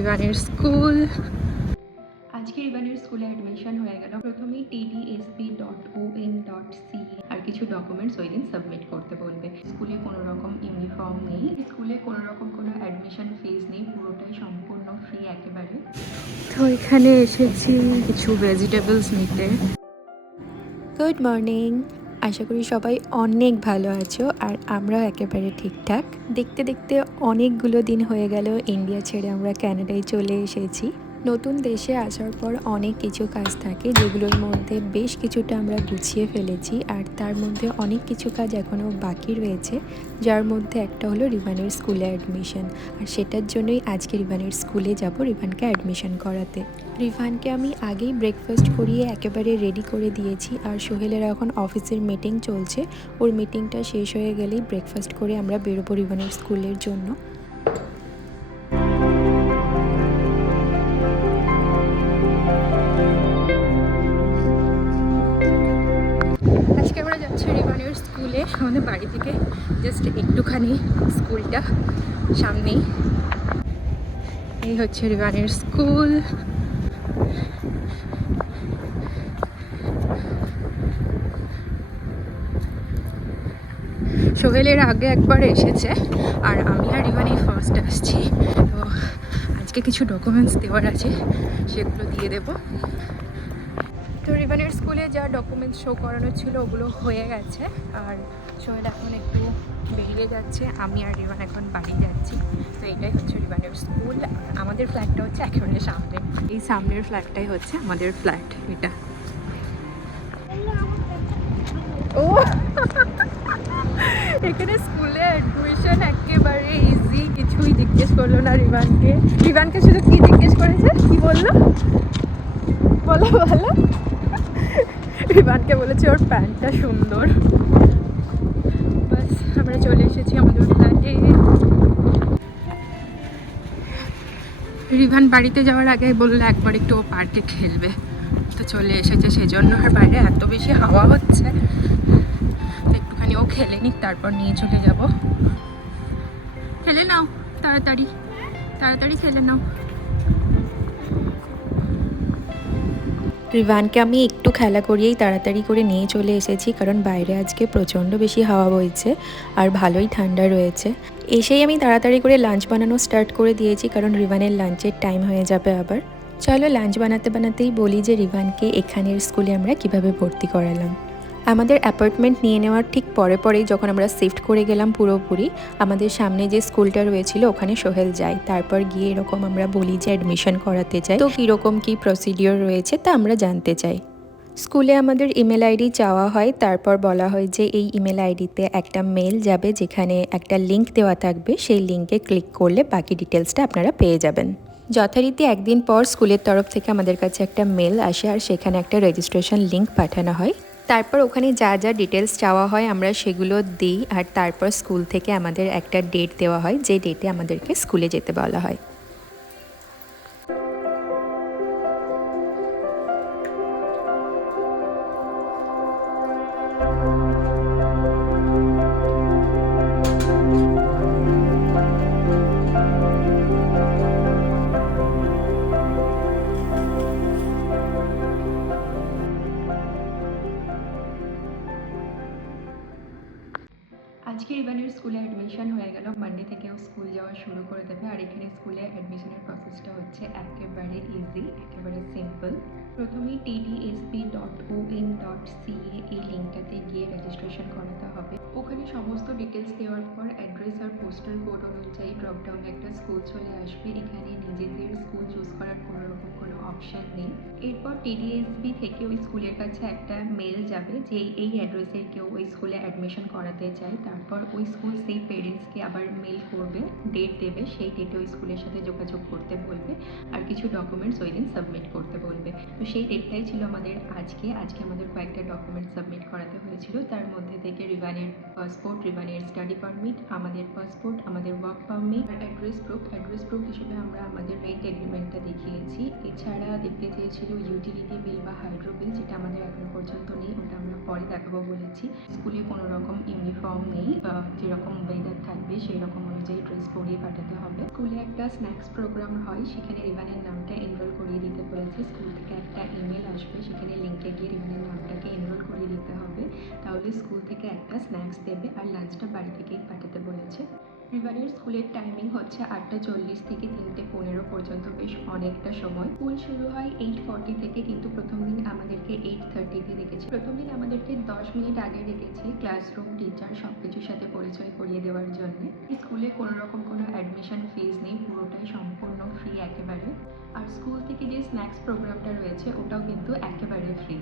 রিবানের school. আজকে রিবানের স্কুলে admission হয়ে গেল। প্রথমেই TDSB dot O N dot C আর কিছু ডকুমেন্টস ওই দিন সাবমিট করতে বলবে। স্কুলে কোনো রকম ইউনিফর্ম নেই। স্কুলে কোনো রকম কোনো অ্যাডমিশন ফিজ নেই। পুরোটাই সম্পূর্ণ ফ্রি একেবারে। তো এখানে এসেছি। কিছু ভেজিটেবলস নিতে। গুড মর্নিং আশা করি সবাই অনেক ভালো আছো আর আমরাও একেবারে ঠিকঠাক। দেখতে দেখতে অনেকগুলো দিন হয়ে গেল, ইন্ডিয়া ছেড়ে আমরা ক্যানাডায় চলে এসেছি। নতুন দেশে আসার পর অনেক কিছু কাজ থাকে, যেগুলোর মধ্যে বেশ কিছুটা আমরা গুছিয়ে ফেলেছি আর তার মধ্যে অনেক কিছু কাজ এখনও বাকি রয়েছে, যার মধ্যে একটা হলো রিভানের স্কুলে অ্যাডমিশন আর সেটার জন্যই আজকে রিভানের স্কুলে যাব রিভানকে অ্যাডমিশন করাতে। রিভানকে আমি আগেই ব্রেকফাস্ট করিয়ে একেবারে রেডি করে দিয়েছি আর সোহেলের এখন অফিসের মিটিং চলছে, ওর মিটিংটা শেষ হয়ে গেলেই ব্রেকফাস্ট করে আমরা বেরোবো রিভানের স্কুলের জন্য। আমাদের বাড়ি থেকে জাস্ট একটুখানি স্কুলটা সামনেই। এই হচ্ছে রিভানের স্কুল। সোহেলের আগে একবার এসেছে আর আমি আর রিভানই ফার্স্ট আসছি। তো আজকে কিছু ডকুমেন্টস দেওয়ার আছে, সেগুলো দিয়ে দেবো। তো রিবানের স্কুলে যা ডকুমেন্টস শো করানো ছিল, ওগুলো হয়ে গেছে। আর সোহেল এখন একটু বেরিয়ে যাচ্ছে, আমি আর রিবান এখন বাড়ি যাচ্ছি। তো এটাই হচ্ছে রিবানের স্কুল। আমাদের ফ্ল্যাটটা হচ্ছে একেবারে সামনে। এই সামনের ফ্ল্যাটটাই হচ্ছে আমাদের ফ্ল্যাট এটা। ও! এখানে স্কুলে অ্যাডমিশন একেবারে ইজি কিছুই জিজ্ঞেস করল না রিবানকে রিবানকে শুধু কি জিজ্ঞেস করেছে? কি বলল? বলো বলো। রিবানকে বলেছে ওর প্যান্টটা সুন্দর। বাস, আমরা চলে এসেছি আমাদের ফ্ল্যাটে রিভান বাড়িতে যাওয়ার আগে বলল একবার একটু ও পার্কে খেলবে। তো চলে এসেছে সেজন্য আর বাইরে এত বেশি হাওয়া হচ্ছে। একটুখানি ও খেলে নিক, তারপর নিয়ে চলে যাব। খেলে নাও, তাড়াতাড়ি। তাড়াতাড়ি খেলে নাও। রিভানকে আমি একটু খেলা করিয়েই তাড়াতাড়ি করে নিয়ে চলে এসেছি, কারণ বাইরে আজকে প্রচণ্ড বেশি হাওয়া বইছে আর ভালোই ঠান্ডা রয়েছে। এসেই আমি তাড়াতাড়ি করে লাঞ্চ বানানো স্টার্ট করে দিয়েছি, কারণ রিভানের লাঞ্চের টাইম হয়ে যাবে আবার। চলো লাঞ্চ বানাতে বানাতেই বলি যে রিভানকে এখানের স্কুলে আমরা কীভাবে ভর্তি করালাম। আমাদের অ্যাপার্টমেন্ট নিয়ে নেওয়ার ঠিক পরে পরেই যখন আমরা শিফট করে গেলাম পুরোপুরি, আমাদের সামনে যে স্কুলটা রয়েছিল ওখানে সোহেল যায়। তারপর গিয়ে এরকম আমরা বলি যে অ্যাডমিশন করাতে চাই। তো কীরকম কী প্রসিডিওর রয়েছে তা আমরা জানতে চাই। স্কুলে আমাদের ইমেল আইডি চাওয়া হয়, তারপর বলা হয় যে এই ইমেল আইডিতে একটা মেল যাবে যেখানে একটা লিংক দেওয়া থাকবে। সেই লিঙ্কে ক্লিক করলে বাকি ডিটেলসটা আপনারা পেয়ে যাবেন। যথারীতি একদিন পর স্কুলের তরফ থেকে আমাদের কাছে একটা মেল আসে আর সেখানে একটা রেজিস্ট্রেশন লিঙ্ক পাঠানো হয়। তারপর ওখানে যা যা ডিটেলস চাওয়া হয় আমরা সেগুলো দিই আর তারপর স্কুল থেকে আমাদের একটা ডেট দেওয়া হয়, যে ডেটে আমাদেরকে স্কুলে যেতে বলা হয়। আজকে এবারের স্কুলে অ্যাডমিশন হয়ে গেল। মানডে থেকে স্কুল যাওয়া শুরু করে দেবে। আর এখানে স্কুলে অ্যাডমিশনের প্রসেসটা হচ্ছে একেবারে ইজি একেবারে সিম্পল প্রথমেই TDSB dot O N dot CA এই লিঙ্কটাতে গিয়ে রেজিস্ট্রেশন করাতে হবে। ওখানে সমস্ত ডিটেলস দেওয়ার পর অ্যাড্রেস আর পোস্টাল কোড অনুযায়ী ড্রপডাউনে একটা স্কুল চলে আসবে। এখানে নিজেদের স্কুল চুজ করার কোনো রকম কোনো অপশান নেই। এরপর টিডিএসবি থেকে ওই স্কুলের কাছে একটা মেল যাবে যে এই অ্যাড্রেসে কেউ ওই স্কুলে অ্যাডমিশন করাতে চায়। তারপর ওই স্কুল সেই পেরেন্টসকে আবার মেল করবে ডেট দেবে, সেই ডেটে ওই স্কুলের সাথে যোগাযোগ করতে বলবে আর কিছু ডকুমেন্টস ওই দিন সাবমিট করতে বলবে। তো সেই ডেটটাই ছিল আমাদের আজকে। আজকে আমাদের কয়েকটা ডকুমেন্ট সাবমিট করাতে হয়েছিল। তার মধ্যে থেকে রিভানের পাসপোর্ট রিভানের স্টাডি পারমিট আমাদের পাসপোর্ট আমাদের ওয়ার্ক পারমিট আর অ্যাড্রেস প্রুফ অ্যাড্রেস প্রুফ হিসেবে আমরা আমাদের রেন্ট এগ্রিমেন্টটা দেখিয়েছি। এছাড়া দেখতে চেয়েছিল ইউটিলিটি বিল বা হাইড্রো বিল যেটা আমাদের এখনও পর্যন্ত পরে দেখাবো বলেছি। স্কুলে কোনো রকম ইউনিফর্ম নেই যেরকম ওয়েদার থাকবে সেই রকম অনুযায়ী ড্রেস পরিয়ে পাঠাতে হবে। স্কুলে একটা স্ন্যাক্স প্রোগ্রাম হয়, সেখানে রিবানের নামটা এনরোল করিয়ে দিতে বলেছে। স্কুল থেকে একটা ইমেল আসবে, সেখানে লিঙ্কে গিয়ে রিবানের নামটাকে এনরোল করিয়ে দিতে হবে। তাহলে স্কুল থেকে একটা স্ন্যাক্স দেবে আর লাঞ্চটা বাড়ি থেকেই পাঠাতে বলেছে। রিভারের স্কুলের টাইমিং হচ্ছে আটটা চল্লিশ থেকে তিনটে পনেরো পর্যন্ত, বেশ অনেকটা সময়। স্কুল শুরু হয় এইট ফর্টি থেকে, কিন্তু প্রথম দিন আমাদেরকে এইট থার্টিতে রেখেছে প্রথম দিন আমাদেরকে দশ মিনিট আগে রেখেছে ক্লাসরুম টিচার সব কিছুর সাথে পরিচয় করিয়ে দেওয়ার জন্য। স্কুলে কোনো রকম কোনো অ্যাডমিশন ফিজ নেই, পুরোটাই সম্পূর্ণ ফ্রি একেবারে। আর স্কুল থেকে যে স্ন্যাক্স প্রোগ্রামটা রয়েছে, ওটাও কিন্তু একেবারে ফ্রি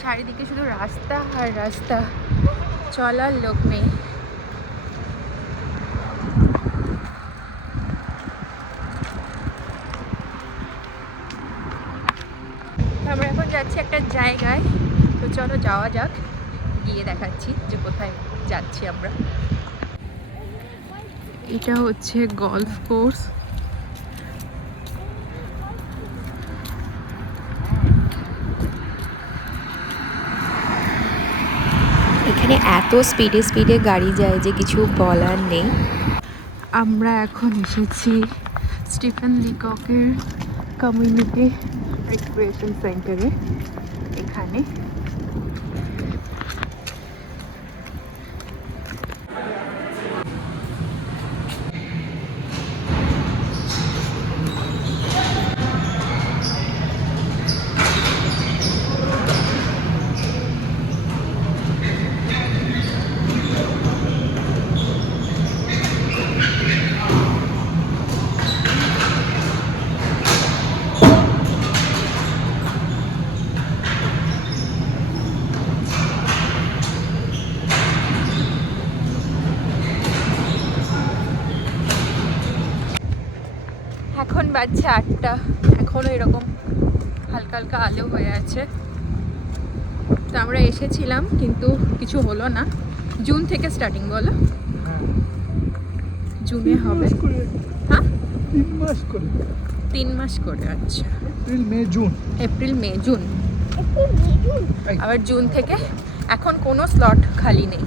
চারিদিকে শুধু রাস্তা আর রাস্তা, চলার লোক নেই আমরা এখন যাচ্ছি একটা জায়গায়। তো চলো যাওয়া যাক, গিয়ে দেখাচ্ছি যে কোথায় যাচ্ছি আমরা। এটা হচ্ছে গলফ কোর্স এখানে এত স্পিডে স্পিডে গাড়ি যায় যে কিছু বলার নেই। আমরা এখন এসেছি স্টিফেন লিককের কমিউনিটি recreation center. Eh? বাজছে আটটা। এখনও এরকম হালকা হালকা আলো হয়ে আছে। তো আমরা এসেছিলাম কিন্তু কিছু হলো না। জুন থেকে স্টার্টিং বলো? জুনে হবে। হ্যাঁ? তিন মাস করে। তিন মাস করে আচ্ছা। April May June. April May June. আবার জুন থেকে এখন কোনো স্লট খালি নেই।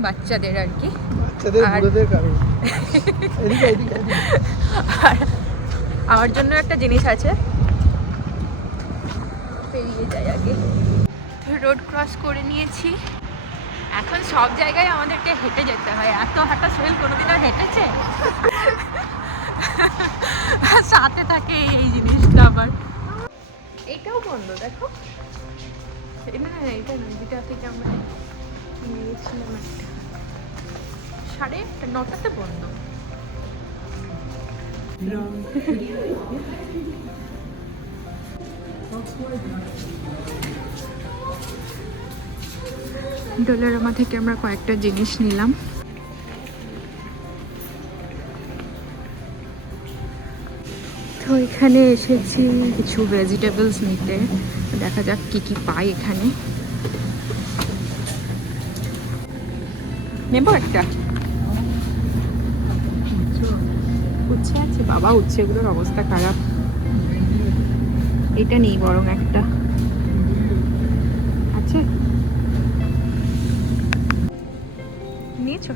বাচ্চাদের আর কি। বাচ্চাদের আর- আমার জন্য একটা জিনিস আছে। পেরিয়ে যাই আগে। রোড ক্রস করে নিয়েছি। এখন সব জায়গায় আমাদেরকে হেঁটে যেতে হয়। এত হাঁটা শরীর কোনোদিনও হেঁটেছে? সাথে থাকে এই জিনিসটা আবার। এইটাও বন্ধ, দেখো। এটা থেকে আমরা সাড়ে একটা, নটাতে বন্ধ। ডোলারামা থেকে আমরা কয়েকটা জিনিস নিলাম? তো এখানে এসেছি কিছু ভেজিটেবলস নিতে। দেখা যাক কি কি পাই এখানে। নেব একটা? উচ্ছে আছে বাবা উচ্ছেগুলোর অবস্থা খারাপ। এটা নেই বরং একটা। আছে? নিয়েছো?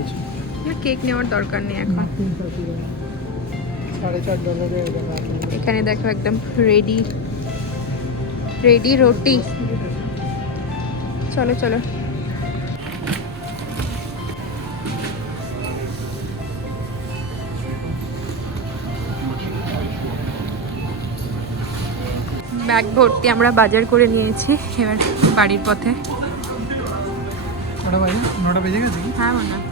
আছে। কেক নেওয়ার দরকার নেই। এখানে। দেখো একদম রেডি রেডি রুটি। চলো চলো। ব্যাগ ভর্তি আমরা বাজার করে নিয়েছি এবার বাড়ির পথে। নটা বেজে গেছে হ্যাঁ মনে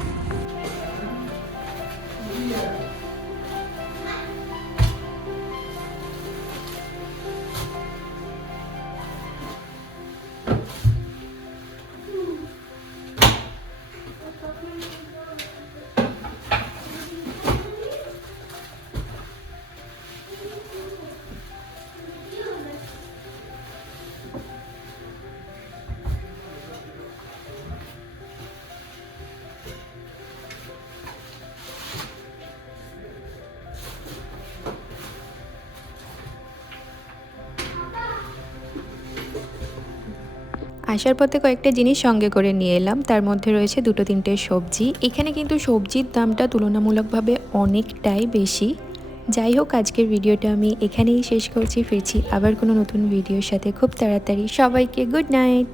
আসার পথে কয়েকটা জিনিস সঙ্গে করে নিয়ে এলাম। তার মধ্যে রয়েছে দুটো তিনটে সবজি। এখানে কিন্তু সবজির দামটা তুলনামূলকভাবে অনেকটাই বেশি। যাই হোক, আজকের ভিডিওটা আমি এখানেই শেষ করছি। ফিরছি আবার কোনো নতুন ভিডিওর সাথে। খুব তাড়াতাড়ি সবাইকে গুড নাইট!